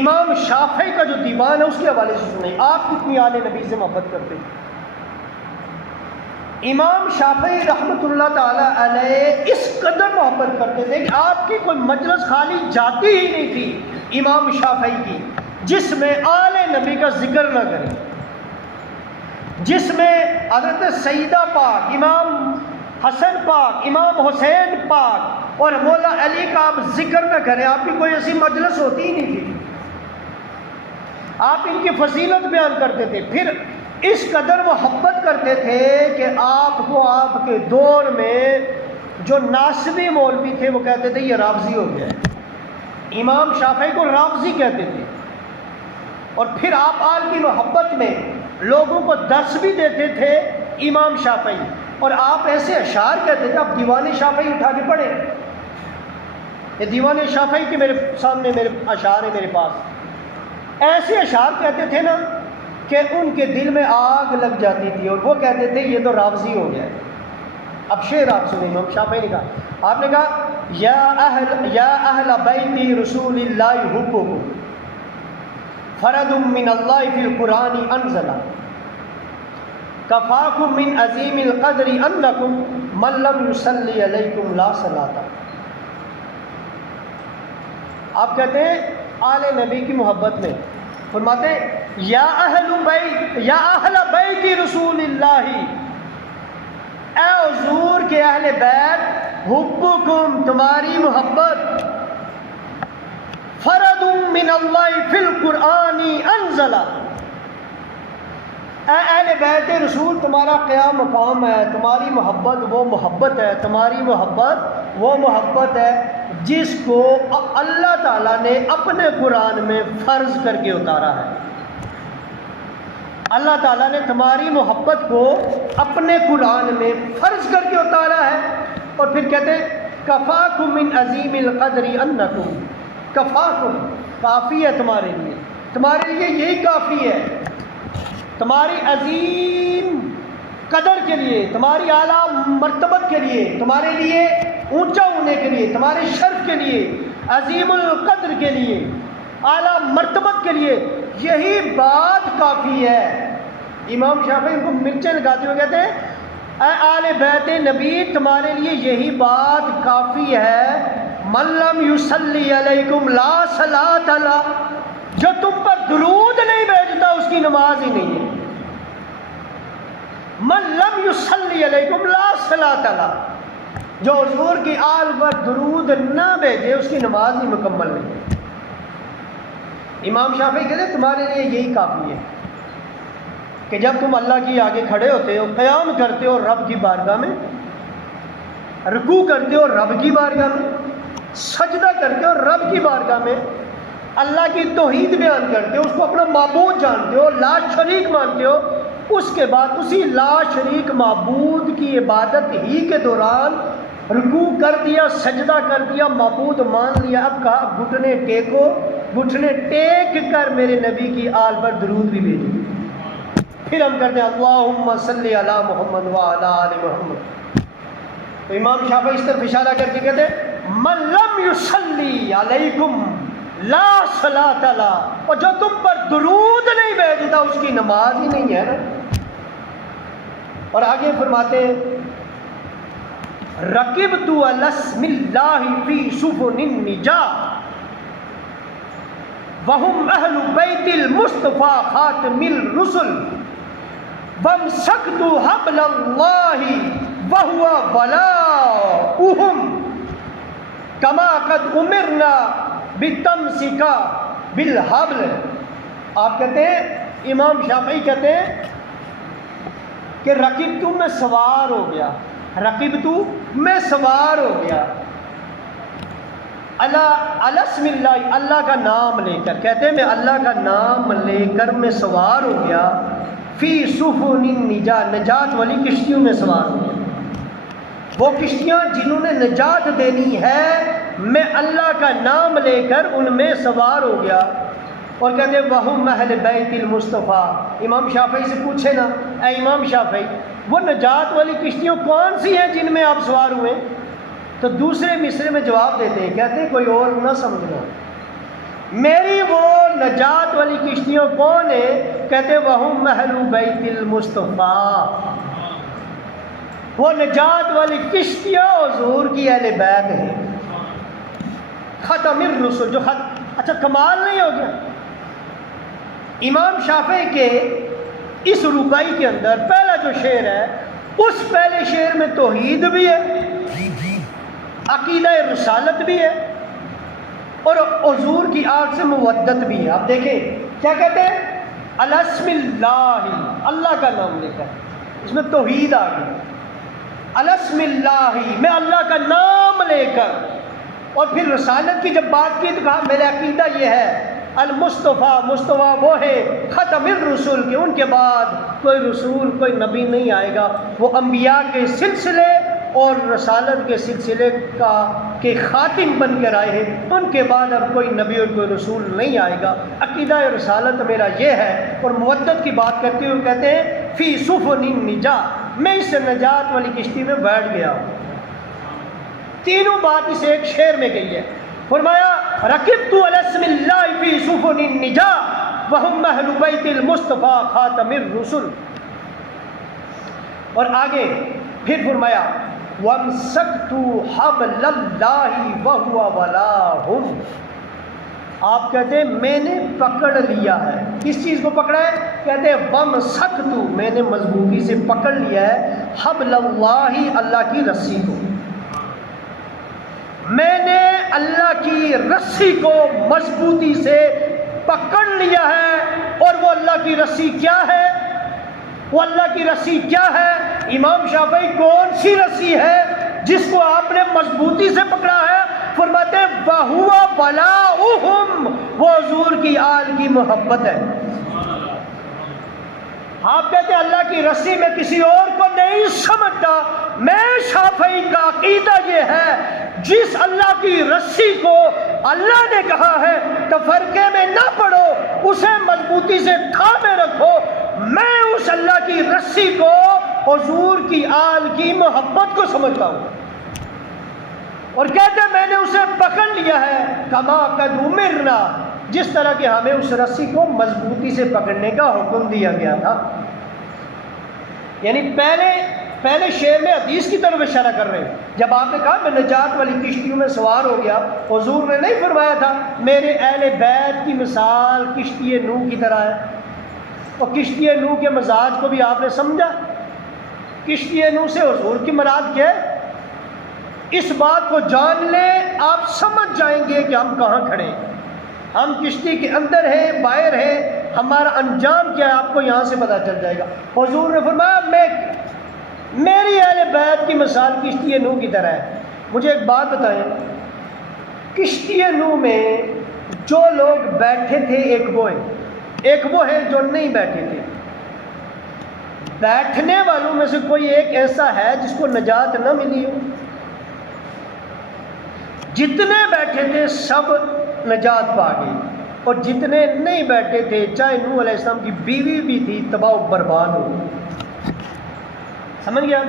امام شافعی کا جو دیوان ہے اس کے حوالے سے سنیں آپ کتنی آل نبی سے محبت کرتے ہیں۔ امام شافعی رحمۃ اللہ تعالی علیہ اس قدر محبت کرتے تھے کہ آپ کی کوئی مجلس خالی جاتی ہی نہیں تھی امام شافعی کی جس میں آل نبی کا ذکر نہ کریں، جس میں حضرت سیدہ پاک، امام حسن پاک، امام حسین پاک اور مولا علی کا آپ ذکر نہ کریں۔ آپ کی کوئی ایسی مجلس ہوتی ہی نہیں تھی، آپ ان کی فضیلت بیان کرتے تھے۔ پھر اس قدر محبت کرتے تھے کہ آپ کو آپ کے دور میں جو ناصبی مولوی تھے وہ کہتے تھے یہ رافضی ہو گیا ہے، امام شافعی کو رافضی کہتے تھے۔ اور پھر آپ آل کی محبت میں لوگوں کو درس بھی دیتے تھے امام شافعی، اور آپ ایسے اشعار کہتے تھے، آپ دیوان شافعی اٹھا کے پڑھیں، یہ دیوان شافعی کے میرے سامنے میرے اشعار ہیں میرے پاس، ایسے اشعار کہتے تھے نا کہ ان کے دل میں آگ لگ جاتی تھی، اور وہ کہتے تھے یہ تو رافضی ہو گیا ہے۔ اب شعر آپ سنیں، امام شافعی نے کہا، آپ نے کہا یا اہل بیت رسول اللہ حبکم فرد من اللہ فی القرآن انزل کفاکم من عظیم القدر انکم من لم یصلی علیکم لا صلاۃ۔ آپ کہتے ہیں آل نبی کی محبت میں فرماتے ہیں یا اہل بیت رسول اللہ، اے حضور کے اہل بیت، حبکم تمہاری محبت، فرد من اللہ فی القرآن انزل، اے اہل بیت رسول تمہارا قیام مقام ہے، تمہاری محبت وہ محبت ہے، تمہاری محبت وہ محبت ہے جس کو اللہ تعالیٰ نے اپنے قرآن میں فرض کر کے اتارا ہے۔ اللہ تعالیٰ نے تمہاری محبت کو اپنے قرآن میں فرض کر کے اتارا ہے۔ اور پھر کہتے ہیں کفاکم من عظیم القدر انکم، کفاکم کافی ہے تمہارے لیے، تمہارے لیے یہی کافی ہے، تمہاری عظیم قدر کے لیے، تمہاری اعلیٰ مرتبت کے لیے، تمہارے لیے اونچا ہونے کے لیے، تمہارے شرف کے لیے، عظیم القدر کے لیے، اعلیٰ مرتبت کے لیے یہی بات کافی ہے۔ امام شافعی ان کو مرچیں لگاتے ہوئے کہتے ہیں اے آل بیت نبی تمہارے لیے یہی بات کافی ہے، من لم یصلی علیکم لا صلاۃ لہ، جو تم پر درود نہیں بھیجتا اس کی نماز ہی نہیں ہے۔ من لم یصلی علیکم لا صلاۃ لہ، جو حضور کی آل پر درود نہ بھیجے اس کی نماز ہی مکمل نہیں ہے۔ امام شافعی کہتے ہیں تمہارے لیے یہی کافی ہے کہ جب تم اللہ کی آگے کھڑے ہوتے ہو، قیام کرتے ہو رب کی بارگاہ میں، رکوع کرتے ہو رب کی بارگاہ میں، سجدہ کرتے ہو رب کی بارگاہ میں، اللہ کی توحید بیان کرتے ہو، اس کو اپنا معبود جانتے ہو، لا شریک مانتے ہو، اس کے بعد اسی لا شریک معبود کی عبادت ہی کے دوران رکوع کر دیا، سجدہ کر دیا، معبود مان لیا، اب کہا گھٹنے ٹیکو، گھٹنے ٹیک کر میرے نبی کی آل پر درود بھی بھیجو۔ پھر ہم کرتے ہیں اللہم صلی علی محمد وعلی آل محمد۔ تو امام شافعی اس طرف اشارہ کر کے کہتے ہیں من لم یصلی علیکم لا صلاۃ لہ، اور جو تم پر درود نہیں بھیجتا اس کی نماز ہی نہیں ہے نا۔ اور آگے فرماتے ہیں رکبت علی اسم اللہ فی سفن النجاۃ وہم اہل بیت المصطفیٰ خاتم الرسل وامسکت حبل اللہ وہو ولاؤہم کما قد امرنا بتمسکا بالحبل۔ آپ کہتے ہیں امام شافعی کہتے ہیں کہ رکبتو میں سوار ہو گیا، رکبتو میں سوار ہو گیا، علی اسم اللہ، اللہ کا نام لے کر، کہتے ہیں میں اللہ کا نام لے کر میں سوار ہو گیا، فی سفن النجاۃ، نجات والی کشتیوں میں سوار ہو گیا، وہ کشتیاں جنہوں نے نجات دینی ہے میں اللہ کا نام لے کر ان میں سوار ہو گیا۔ اور کہتے ہیں وہم اہل بیت المصطفیٰ، امام شافعی سے پوچھے نا اے امام شافعی وہ نجات والی کشتیاں کون سی ہیں جن میں آپ سوار ہوئے؟ تو دوسرے مصرے میں جواب دیتے ہیں، کہتے ہیں کوئی اور نہ سمجھنا، میری وہ نجات والی کشتیاں کون ہیں؟ کہتے وہم اہل بیت المصطفیٰ، وہ نجات والی کشتیاں حضور کی اہل بیت ہیں، ختم الرسل، جو اچھا کمال نہیں ہو گیا؟ امام شافعی کے اس ربائی کے اندر پہلا جو شعر ہے، اس پہلے شعر میں توحید بھی ہے، عقیدہ رسالت بھی ہے، اور حضور کی آگ سے مودت بھی ہے۔ آپ دیکھیں کیا کہتے ہیں، الاسم اللہ، اللہ کا نام لے کر، اس میں توحید آ گئی، الاسم اللہ، میں اللہ کا نام لے کر، اور پھر رسالت کی جب بات کی تو کہا میرا عقیدہ یہ ہے، المصطفیٰ، مصطفیٰ وہ ہے ختم الرسل، کہ ان کے بعد کوئی رسول کوئی نبی نہیں آئے گا، وہ انبیاء کے سلسلے اور رسالت کے سلسلے کے خاتم بن کر آئے ہیں، ان کے بعد اب کوئی نبی اور کوئی رسول نہیں آئے گا، عقیدہ رسالت میرا یہ ہے۔ اور مودت کی بات کرتے ہوئے کہتے ہیں فی سفن النجا، میں اس نجات والی کشتی میں بیٹھ گیا ہوں۔ تینوں بات اس ایک شعر میں گئی ہے۔ فرمایا رکبت علی اسم اللہ فی سفن النجا وہم اہل بیت المصطفیٰ خاتم الرسل، اور آگے پھر فرمایا وَامْسَكْتُ حَبْلَ اللَّهِ وَهُوَ وَلَاهُمْ، آپ کہتے ہیں میں نے پکڑ لیا ہے، کس چیز کو پکڑا ہے؟ کہتے ہیں وَامْسَكْتُ، میں نے مضبوطی سے پکڑ لیا ہے، حبل اللہ، اللہ کی رسی کو، میں نے اللہ کی رسی کو مضبوطی سے پکڑ لیا ہے۔ اور وہ اللہ کی رسی کیا ہے؟ وہ اللہ کی رسی کیا ہے؟ امام شافعی کون سی رسی ہے جس کو آپ نے مضبوطی سے پکڑا ہے؟ فرماتے ہیں وَهُوَ وَلَاؤُهُمْ، وہ حضور کی آل کی محبت ہے۔ آپ کہتے ہیں اللہ کی رسی میں کسی اور کو نہیں سمجھتا، میں شافعی کا عقیدہ یہ ہے جس اللہ کی رسی کو اللہ نے کہا ہے تفرقے میں نہ پڑو، اسے مضبوطی سے تھامے رکھو، میں اس اللہ کی رسی کو حضور کی آل کی محبت کو سمجھتا ہوں، اور کہتے ہیں میں نے اسے پکڑ لیا ہے کما قد امرنا، جس طرح کہ ہمیں اس رسی کو مضبوطی سے پکڑنے کا حکم دیا گیا تھا۔ یعنی پہلے شعر میں حدیث کی طرف اشارہ کر رہے ہیں، جب آپ نے کہا میں نجات والی کشتیوں میں سوار ہو گیا، حضور نے نہیں فرمایا تھا میرے اہل بیت کی مثال کشتی نوح کی طرح ہے، اور کشتی نوح کے مزاج کو بھی آپ نے سمجھا، کشتی نوح سے حضور کی مراد کیا ہے؟ اس بات کو جان لیں آپ سمجھ جائیں گے کہ ہم کہاں کھڑے ہیں، ہم کشتی کے اندر ہیں باہر ہیں، ہمارا انجام کیا ہے آپ کو یہاں سے پتہ چل جائے گا۔ حضور نے فرمایا میری اہل بیت کی مثال کشتی نوح کی طرح ہے۔ مجھے ایک بات بتائیں، کشتی نوح میں جو لوگ بیٹھے تھے ایک وہ ہے جو نہیں بیٹھے تھے، بیٹھنے والوں میں سے کوئی ایک ایسا ہے جس کو نجات نہ ملی ہو؟ جتنے بیٹھے تھے سب نجات پا گئے، اور جتنے نہیں بیٹھے تھے چاہے نوح علیہ السلام کی بیوی بھی تھی تباہ و برباد ہو گئی۔ سمجھ گیا؟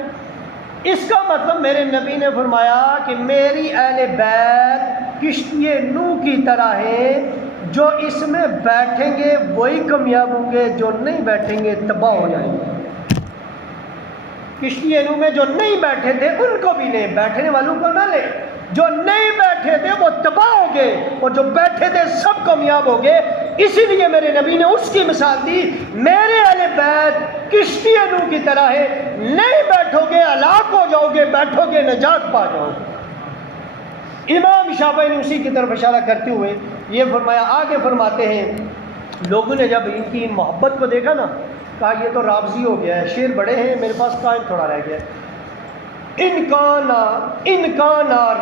اس کا مطلب میرے نبی نے فرمایا کہ میری اہل بیت کشتی نوح کی طرح ہے، جو اس میں بیٹھیں گے وہی کامیاب ہوں گے، جو نہیں بیٹھیں گے تباہ ہو جائیں گے۔ کشتی نوح میں جو نہیں بیٹھے تھے ان کو بھی لے، بیٹھنے والوں کو نہ لے، جو نہیں بیٹھے تھے وہ تباہ ہو گئے، اور جو بیٹھے تھے سب کامیاب ہو گئے۔ اسی لیے میرے نبی نے اس کی مثال دی، میرے اہل بیت کشتی نوح کی طرح ہے، نہیں بیٹھو گے ہلاک ہو جاؤ گے، بیٹھو گے نجات پا جاؤ گے۔ امام شافعی نے اسی کی طرف اشارہ کرتے ہوئے یہ فرمایا، آگے فرماتے ہیں لوگوں نے جب ان کی محبت کو دیکھا نا، کہا یہ تو رافضی ہو گیا ہے، شعر بڑے ہیں میرے پاس ٹائم تھوڑا رہ گیا، انکانا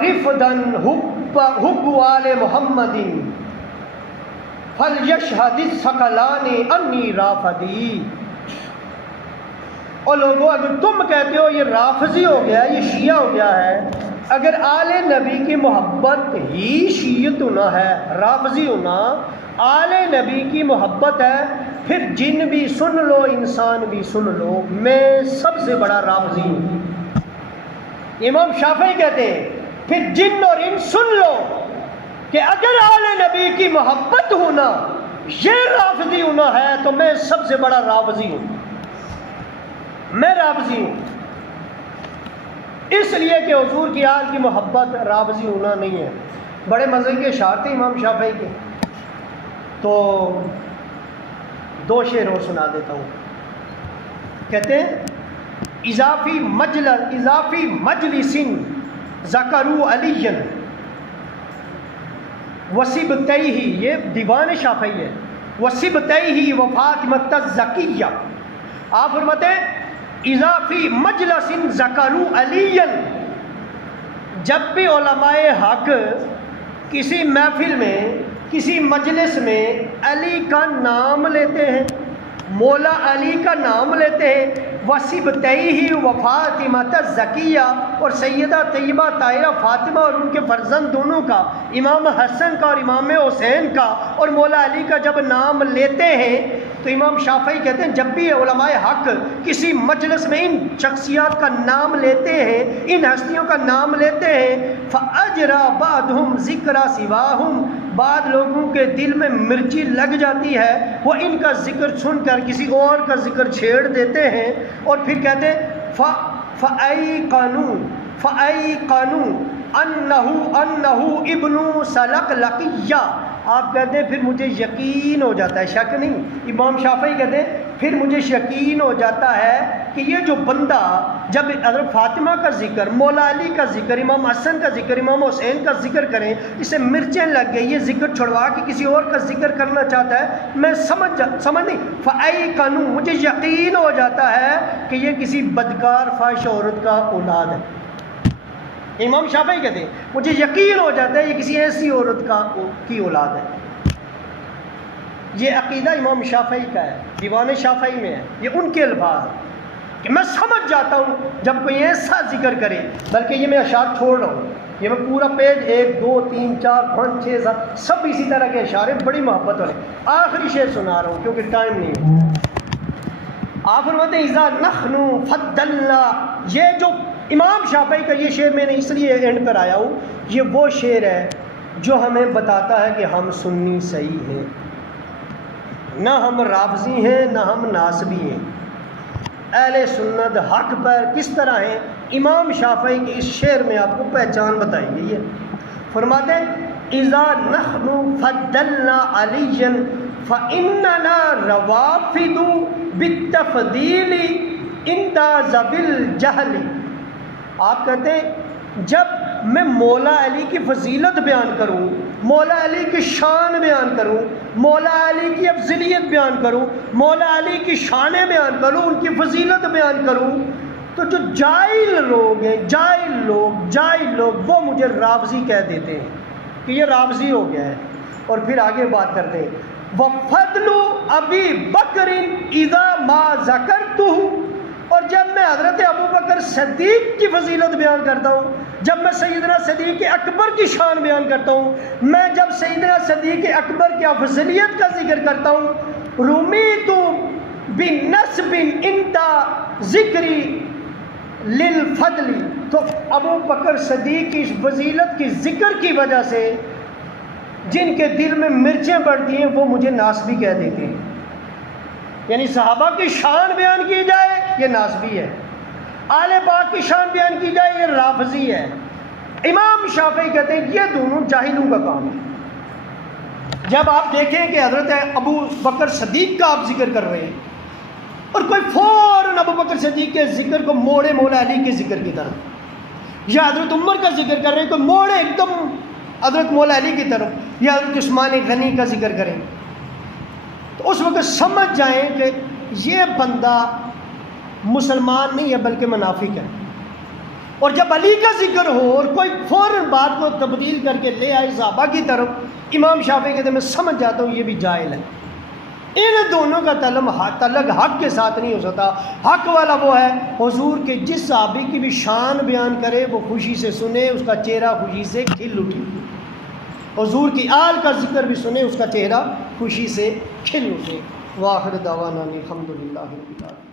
رفدن حب آل محمد فلیشہد الثقلان انی رافضی۔ اور لوگوں اگر تم کہتے ہو یہ رافضی ہو گیا، یہ شیعہ ہو گیا ہے، اگر آل نبی کی محبت ہی شیعت ہونا ہے، رافضی ہونا، آل نبی کی محبت ہے، پھر جن بھی سن لو انسان بھی سن لو، میں سب سے بڑا رافضی ہوں۔ امام شافعی کہتے ہیں پھر جن اور ان سن لو کہ اگر آل نبی کی محبت ہونا یہ رافضی ہونا ہے تو میں سب سے بڑا رافضی ہوں، میں رافضی ہوں، اس لیے کہ حضور کی آل کی محبت رافضی ہونا نہیں ہے۔ بڑے مزے کے اشعار تھے امام شافعی کے، تو دو شعر اور سنا دیتا ہوں۔ کہتے ہیں اضافی مجلس ذکروا علی وصبتیہ، یہ دیوان شافعی ہے، وصبتیہ وفاطمۃ الزکیہ۔ آپ فرماتے ہیں اضافی مجلس ذکروا علی، جب بھی علماء حق کسی محفل میں کسی مجلس میں علی کا نام لیتے ہیں، مولا علی کا نام لیتے ہیں، وصبتیہ وفاطمۃ الزکیہ، اور سیدہ طیبہ طاہرہ فاطمہ اور ان کے فرزند دونوں کا، امام حسن کا اور امام حسین کا اور مولا علی کا جب نام لیتے ہیں تو امام شافعی کہتے ہیں جب بھی علماء حق کسی مجلس میں ان شخصیات کا نام لیتے ہیں، ان ہستیوں کا نام لیتے ہیں، فَأَجْرَى بَعْضُهُمْ ذِكْرَ سِوَاهُمْ، بعض لوگوں کے دل میں مرچی لگ جاتی ہے، وہ ان کا ذکر سن کر کسی اور کا ذکر چھیڑ دیتے ہیں، اور پھر کہتے ہیں فَأَيْقَنُوا أَنَّهُ ابْنُ سَلَقْلَقِيَّ، آپ کہتے ہیں پھر مجھے یقین ہو جاتا ہے، شک نہیں، امام شافعی کہتے ہیں پھر مجھے یقین ہو جاتا ہے کہ یہ جو بندہ جب حضرت فاطمہ کا ذکر، مولا علی کا ذکر، امام حسن کا ذکر، امام حسین کا ذکر کریں، اسے مرچیں لگ گئی، یہ ذکر چھڑوا کے کسی اور کا ذکر کرنا چاہتا ہے، میں سمجھ نہیں، فَأَيْقَنُوا، مجھے یقین ہو جاتا ہے کہ یہ کسی بدکار فاحش عورت کا اولاد ہے۔ امام شافعی کہتے ہیں مجھے یقین ہو جاتا ہے یہ کسی ایسی عورت کی اولاد ہے۔ یہ عقیدہ امام شافعی کا ہے، دیوان شافعی میں ہے، یہ ان کے الفاظ کہ میں سمجھ جاتا ہوں جب کوئی ایسا ذکر کرے، بلکہ یہ میں اشعار چھوڑ رہا ہوں، یہ میں پورا پیج 1 2 3 4 5 6 7 سب اسی طرح کے اشعار ہیں، بڑی محبت والے۔ آخری شعر سنا رہا ہوں کیونکہ ٹائم نہیں ہے۔ آپ فرماتے ہیں اذا نحن فضلنا، یہ جو امام شافعی کا یہ شعر میں نے اس لیے اینڈ پر آیا ہوں، یہ وہ شعر ہے جو ہمیں بتاتا ہے کہ ہم سنی صحیح ہیں، نہ ہم رافضی ہیں نہ ہم ناصبی ہیں، اہل سنت حق پر کس طرح ہیں، امام شافعی کے اس شعر میں آپ کو پہچان بتائی گئی ہے۔ فرماتے ہیں اذا نحن فضلنا علی فاننا روافد بالتفضیل عند ذوی الجہل، آپ کہتے ہیں جب میں مولا علی کی فضیلت بیان کروں، مولا علی کی شان بیان کروں، مولا علی کی افضلیت بیان کروں، مولا علی کی شانیں بیان کروں، ان کی فضیلت بیان کروں، تو جو جاہل لوگ ہیں، جاہل لوگ وہ مجھے رافضی کہہ دیتے ہیں کہ یہ رافضی ہو گیا ہے۔ اور پھر آگے بات کرتے ہیں وَفَضْلُ أَبِي بَكْرٍ إِذَا مَا ذَكَرْتُهُ، اور جب میں حضرت ابو بکر صدیق کی فضیلت بیان کرتا ہوں، جب میں سیدنا صدیق اکبر کی شان بیان کرتا ہوں، میں جب سیدنا صدیق اکبر کی افضلیت کا ذکر کرتا ہوں، رمیت بنسب عند ذکری للفضل، تو ابو بکر صدیق کی فضیلت کی ذکر کی وجہ سے جن کے دل میں مرچیں پڑتی ہیں وہ مجھے ناسبی کہہ دیتے ہیں، یعنی صحابہ کی شان بیان کی جائے یہ ناسبی ہے، آل پاک کی شان بیان کی جائے یہ رافضی ہے۔ امام شافعی کہتے ہیں یہ دونوں جاہلوں کا کام ہے۔ جب آپ دیکھیں کہ حضرت ابو بکر صدیق کا آپ ذکر کر رہے ہیں اور کوئی فوراً ابو بکر صدیق کے ذکر کو موڑے مولا علی کے ذکر کی طرف، یا حضرت عمر کا ذکر کر رہے ہیں کوئی موڑے ایک دم حضرت مولا علی کی طرف، یا حضرت عثمان غنی کا ذکر کریں، تو اس وقت سمجھ جائیں کہ یہ بندہ مسلمان نہیں ہے بلکہ منافق ہے۔ اور جب علی کا ذکر ہو اور کوئی فوراً بات کو تبدیل کر کے لے آئے صحابہ کی طرف، امام شافعی کہتے ہیں میں سمجھ جاتا ہوں یہ بھی جاہل ہے۔ ان دونوں کا تعلق حق کے ساتھ نہیں ہو سکتا۔ حق والا وہ ہے حضور کے جس صحابی کی بھی شان بیان کرے وہ خوشی سے سنے، اس کا چہرہ خوشی سے کھل اٹھے، حضور کی آل کا ذکر بھی سنے، اس کا چہرہ خوشی سے کھل اٹھے۔ وآخر دعوانا الحمدللہ رب العالمین۔